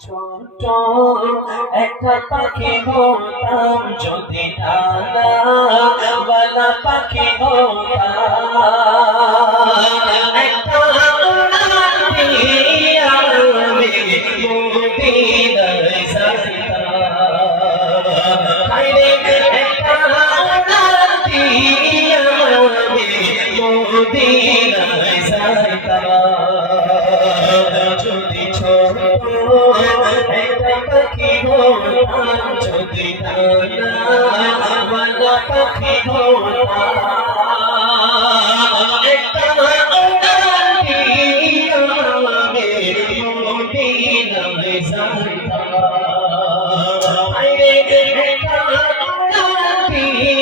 ছোট একটা পাখি হতাম যদি ডানাওয়ালা পাখি হতাম একটা উড়ান দিয়ে আমি মদিনায় যাইতাম হায়রে একটা উড়ান দিয়ে আমি মদিনায় যাইতাম যদি ছোট একটা পাখি হতাম যদি ডানাওয়ালা পাখি হতাম একটা উড়ান দিয়ে আমি মদিনায় যাইতাম হায়রে একটা উড়ান দিয়ে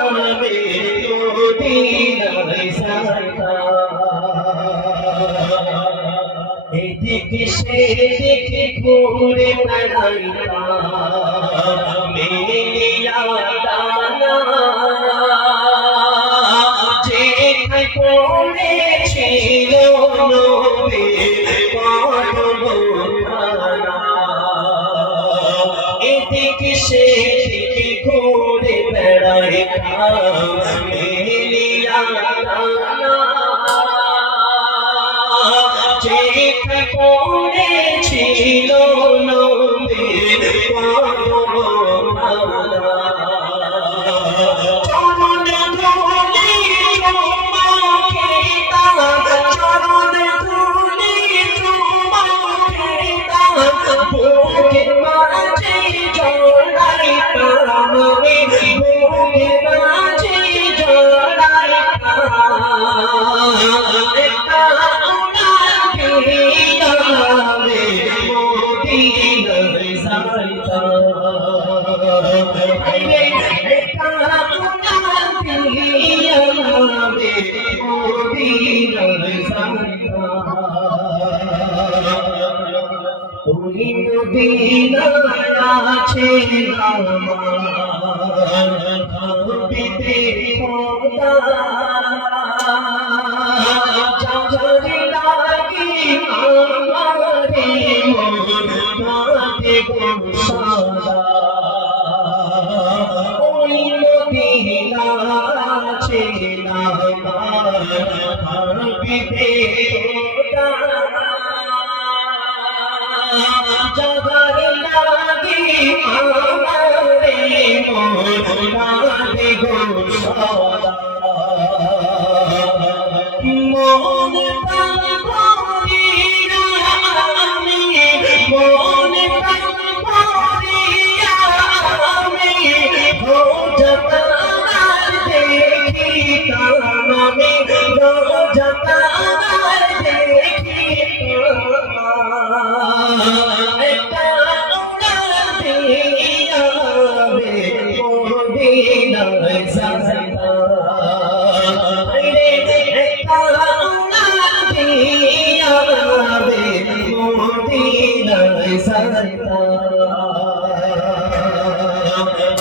আমি মদিনায় যাইতাম এদিকে সেদিকে ঘুরে বেড়াইতাম মেলিয়া ডানা যেখানে পড়েছিল নবীর পদখানা এদিকে সেদিকে ঘুরে বেড়াইতাম মেলিয়া ডানা যেখানে পড়েছিল নবীর পদখানা চরণ ধুলি চুমা খেতাম চরণ ধুলি চুমা খেতাম বুকের মাঝে জড়াইতাম আমি বুকের মাঝে জড়াইতাম একটা ওই মদিনায় আছে আমার ভাবিতে খোদা যারে লাগি আমারে মন কাঁদে গো সদা ওই মদিনায় আছে আমার ভাবিতে খোদা যারে লাগি আমারে মন কাঁদে গো সদা মন প্রাণ ভরিয়া আমি মন প্রাণ ভরিয়া আমি রোজগার দেখিতাম আমি রোজগার দেখিতাম একটা উড়ান দিয়া আমি মদিনায় যাইতাম হায়রে একটা উড়ান দিয়া আমি মদিনায় যাইতাম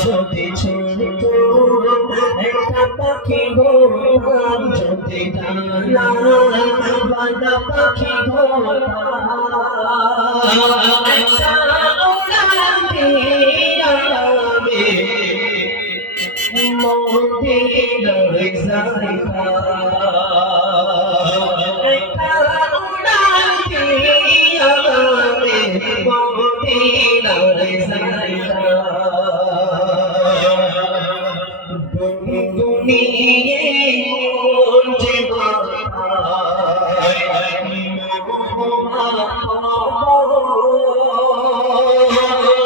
যদি ছোট একটা পাখি হতাম যদি ডানাওয়ালা পাখি হতাম একটা উড়ান দিয়া আমি মদিনায় যাইতাম একটা উড়ান দিয়া আমি মদিনায় যাইতাম দুনিয়ে মন যে মাথায়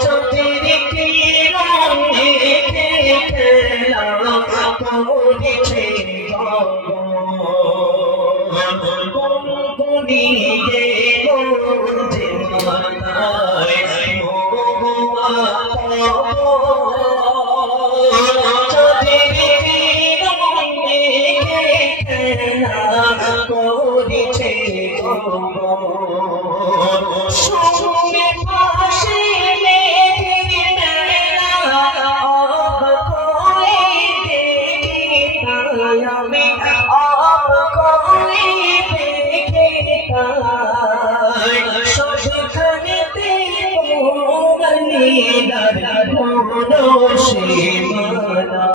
চতুর্দিকে রং দেখে খেলা করেছে গুনগুনিয়ে মন যে মাথায় মদিনার ভরসে